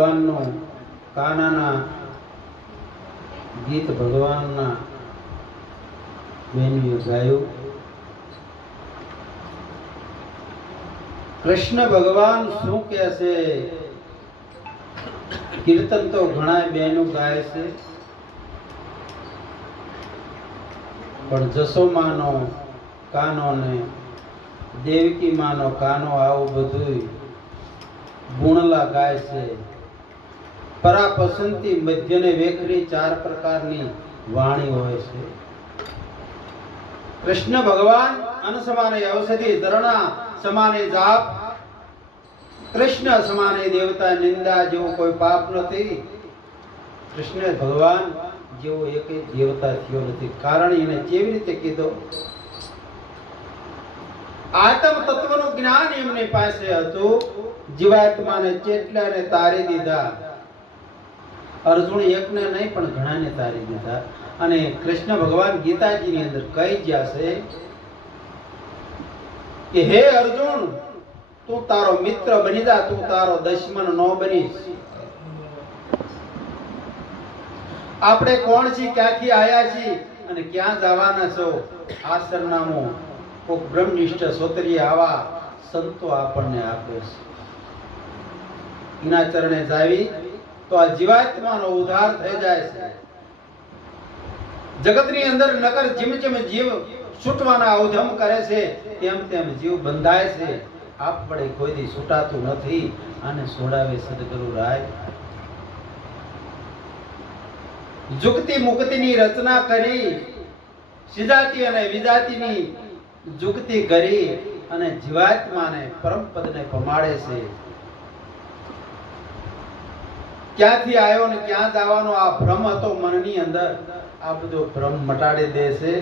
ભગવાનનું કાનાના ગીત ભગવાનના બેનીએ ગાયું. કૃષ્ણ ભગવાન શું કહે છે? કીર્તન તો ઘણા બહેનો ગાય છે, પણ જશોમાનો કાનો ને દેવકી માનો કાનો આવું બધું ગુણલા ગાય છે. પરા પસંતી મધ્ય ને વેખરી 4 પ્રકારની વાણી હોય છે. કૃષ્ણ ભગવાન અન સમાને ઔષધિ ધરણા સમાને જાપ. કૃષ્ણ સમાને દેવતા નિંદા જેવું કોઈ પાપ નથી. કૃષ્ણ ભગવાન જેવો એક દેવતા થયો નથી. કારણ એને કેવી રીતે કીધો? આત્મ તત્વનું જ્ઞાન એમની પાસે હતું. જીવાત્માને કેટલાને તારી દીધા. અર્જુન એકને નહીં પણ ઘણાને તારી દીધા. અને કૃષ્ણ ભગવાન ગીતાજીની અંદર કહી ગયા છે કે હે અર્જુન, તું તારો મિત્ર બની જા, તું તારો દુશ્મન ન બનીશ. આપણે કોણ છીએ, ક્યાંથી આયા છીએ અને ક્યાં જવાના છો? આ સરનામું કોક બ્રહ્મનિષ્ઠ સોતરીય આવા સંતો આપણને આપે છે. એના ચરણે જાવી તો આ જીવાત્માનો ઉદ્ધાર થઈ જાય છે. જગતની અંદર નકર જેમ જેમ જીવ છૂટવાના ઉધમ કરે છે તેમ તેમ જીવ બંધાય છે. આપણે કોઈ દી છૂટાતું નથી. આને છોડાવે સદગુરુ રાય. જુક્તિ મુક્તિની રચના કરી, સિજાતી અને વિજાતીની જુક્તિ કરી અને જીવાત્માને પરમ પદને પમાડે છે. ક્યાંથી આવ્યો ને ક્યાં જવાનો આ ભ્રમ હતો મનની અંદર, આ બધો ભ્રમ મટાડી દે છે.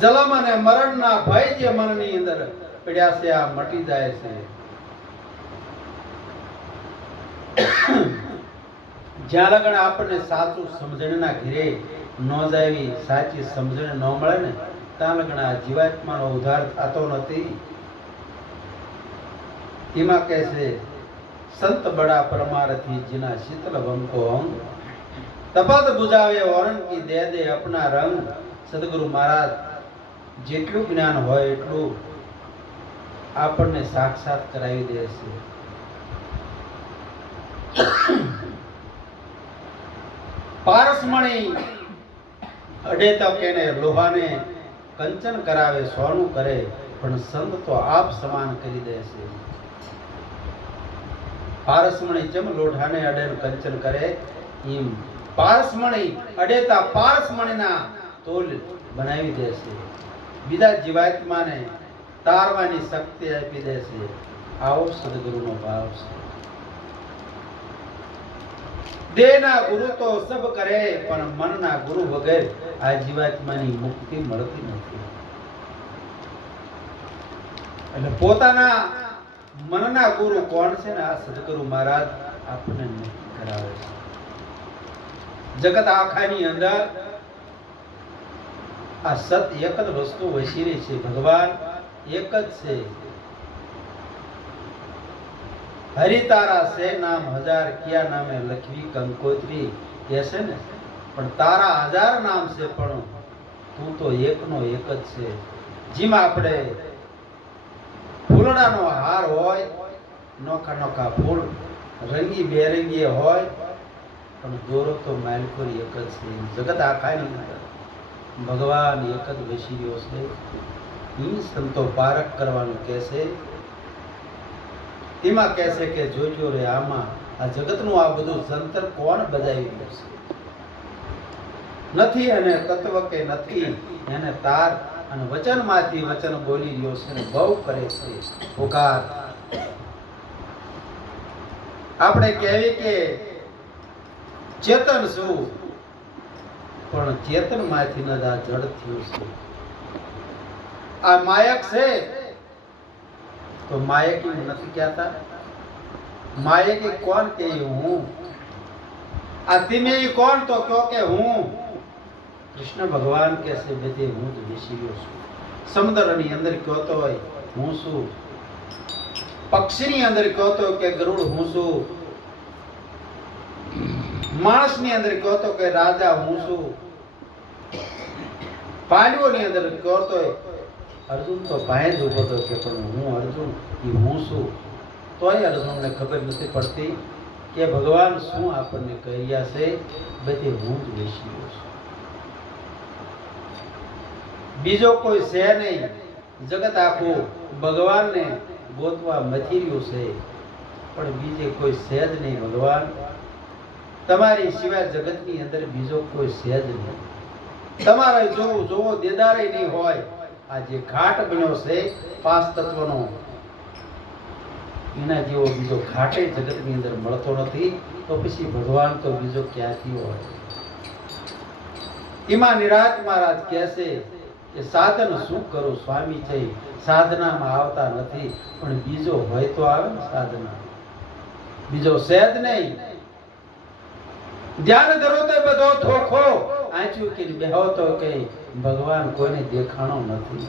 જલમ અને મરણના ભય જે મનની અંદર પડ્યા છે આ મટી જાય છે. જ્યાં લગન આપણને સાચું સમજણના ઘેરે ન જાવી, સાચી સમજણ ન મળે ને ત્યાં લગન આ જીવાત્માનો ઉદ્ધાર થતો નથી. એમાં કહે છે સંત બડા પરમારથી જીના શીતલ વંકો અંગ, તપત બુજાવે ઓરણ કી દે દે અપના રંગ. સદગુરુ મહારાજ જેટલું જ્ઞાન હોય એટલું આપણને સાક્ષાત કરાવી દે છે. પારસમણી અડે તક એને લોહાને કંચન કરાવે, સોનું કરે, પણ સંત તો આપ સમાન કરી દે છે. પારસમણી જેમ લોઢાને અડે કંચન કરે એમ પારસમણી અડેતા પારસમણીના તોલ બનાવી દે છે. બીજા જીવાત્માને તારવાની શક્તિ આપી દે છે. આવો સદગુરુનો ભાવ છે. દેહના ગુરુ તો સબ કરે, પણ મનના ગુરુ વગર આ જીવાત્માની મુક્તિ મળતી નથી. એટલે પોતાના મનના ગુરુ કોણ છે ને આ સદગુરુ મહારાજ આપણને નક્કી કરાવે છે. જગત આખાની અંદર આ સત એક જ વસ્તુ વસી રહી છે. ભગવાન એક જ છે. હરિ તારા સે નામ હજાર, કિયા નામે લખવી કંકોત્રી કે છે ને, પણ તારા 1000 નામ છે પણ તું તો એકનો એક જ છે. જેમાં આપણે ફૂલડાનો હાર હોય, નોખા નોખા ફૂલ રંગી બેરંગી હોય, પણ દોરો તો માલકોરી એક જ છે. જગત આખાની અંદર ભગવાન એક જ બેસી રહ્યો છે. એ સંતો પારખ કરવાનું કહે છે. એમાં કહે છે કે જોજો રે આમાં આ જગતનું આ બધું જંતર કોણ બજાવી રહ્યું છે? નથી અને તત્વ કે નથી એને તાર અને વચનમાંથી વચન બોલી રહ્યો છે ને બહુ કરે છે પુકાર. આપણે કહેવી કે ચેતન શું, પણ ચેતન માંથી ન આ જડ થયું છે. આ માયક છે તો માયકી નથી કહેતા. માયકી કોણ કે હું? આ ધીમે કોણ તો કયો કે હું? કૃષ્ણ ભગવાન કે છે બધે હું જ બેસી ગયો છું. સમુદ્રની અંદર કહેતો હોય હું છું. પક્ષીની અંદર કહો તો કે ગરુડ હું છું, માણસની અંદર કહો તો કે રાજા હું છું, પાંડવોની અંદર કહો તો અર્જુન તો પાસે જ ઉભો હતો કે પણ હું અર્જુન એ હું છું. તોય અર્જુનને ખબર નથી પડતી કે ભગવાન શું આપણને કહી રહ્યા છે. બધી હું જ બેસી છું, બીજો કોઈ છે નહીં. જગત આખું ભગવાનને ગોતવા મથી રહ્યું છે, પણ બીજે કોઈ છે જ નહીં. ભગવાન તમારી સિવાય જગતની અંદર બીજો કોઈ છે જ નહીં. તમારે જોવો દેદારે નહીં હોય. આ જે ઘાટ બન્યો છે 5 તત્વનો, એના જેવો બીજો ઘાટે જગતની અંદર મળતો નથી. તો પછી ભગવાન તો બીજો ક્યાંથી હોય? એમાં નિરાત મહારાજ કહે છે કે સાધન શું કરું સ્વામી છે, સાધનામાં આવતા નથી. પણ બીજો હોય તો આવે ને સાધના, બીજો સહેજ નહીં. ધ્યાન ધરો તો બધો ધોખો, આંચું કે બેહો તો કે ભગવાન કોઈને દેખાણો નથી.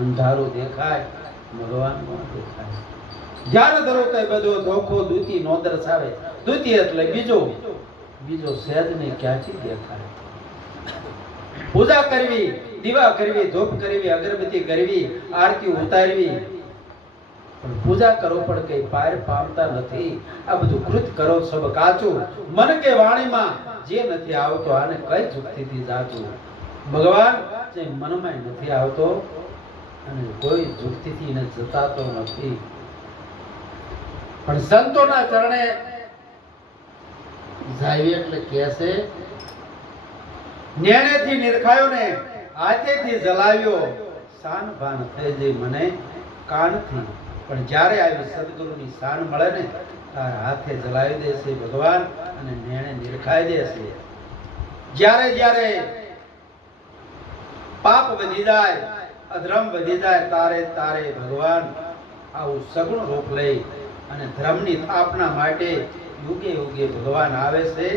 અંધારું દેખાય, ભગવાન ન દેખાય. ધ્યાન ધરો તો બધો ધોખો, દૂતી નો દર્શાવે. દૂતી એટલે બીજો સહેજ નહીં, ક્યાંથી દેખાય? પૂજા કરવી, દીવા કરવી, ધૂપ કરવી, અગરબત્તી કરવી, આરતી ઉતારવી, પણ પૂજા કરો પણ કઈ પાર પામતા નથી. આ બધું કૃત કરો સબ કાચું, મન કે વાણીમાં જે નથી આવતો આને કઈ જુક્તિથી જાચું. ભગવાન જે મનમાં નથી આવતો અને કોઈ જુક્તિથી એને જતાતો નથી. પણ સંતોના ચરણે જાય એટલે કહેશે નેણેથી નિરખાયો ને હાથેથી જલાવ્યો, શાન ભાન થઈ જઈ મને કાનથી. પણ જ્યારે આવી સદગુરુની શાન મળે ને ત્યારે હાથે જલાવી દેશે ભગવાન અને નેણે નિરખાઈ દેશે. જ્યારે પાપ વધી જાય, અધર્મ વધી જાય, તારે ભગવાન આવું સગુણ રૂપ લઈ અને ધર્મની સ્થાપના માટે યુગે ભગવાન આવે છે.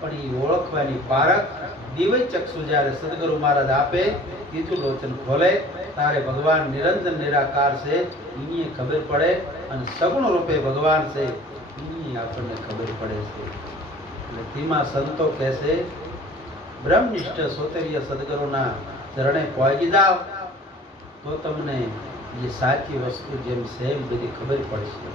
પણ એ ઓળખવાની પારખ દિવ્ય ચક્ષુ જ્યારે સદગુરુ મહારાજ આપે, ત્રીજું લોચન ખોલે, તારે ભગવાન નિરંજન નિરાકાર છે એની ખબર પડે અને સગુણ રૂપે ભગવાન છે એની આપણને ખબર પડે છે. એટલે તેમાં સંતો કહે છે બ્રહ્મનિષ્ઠ સોતરીય સદગુરુના ચરણે પહોંચી જાઓ તો તમને જે સાચી વસ્તુ જેમ છે એમ બધી ખબર પડશે.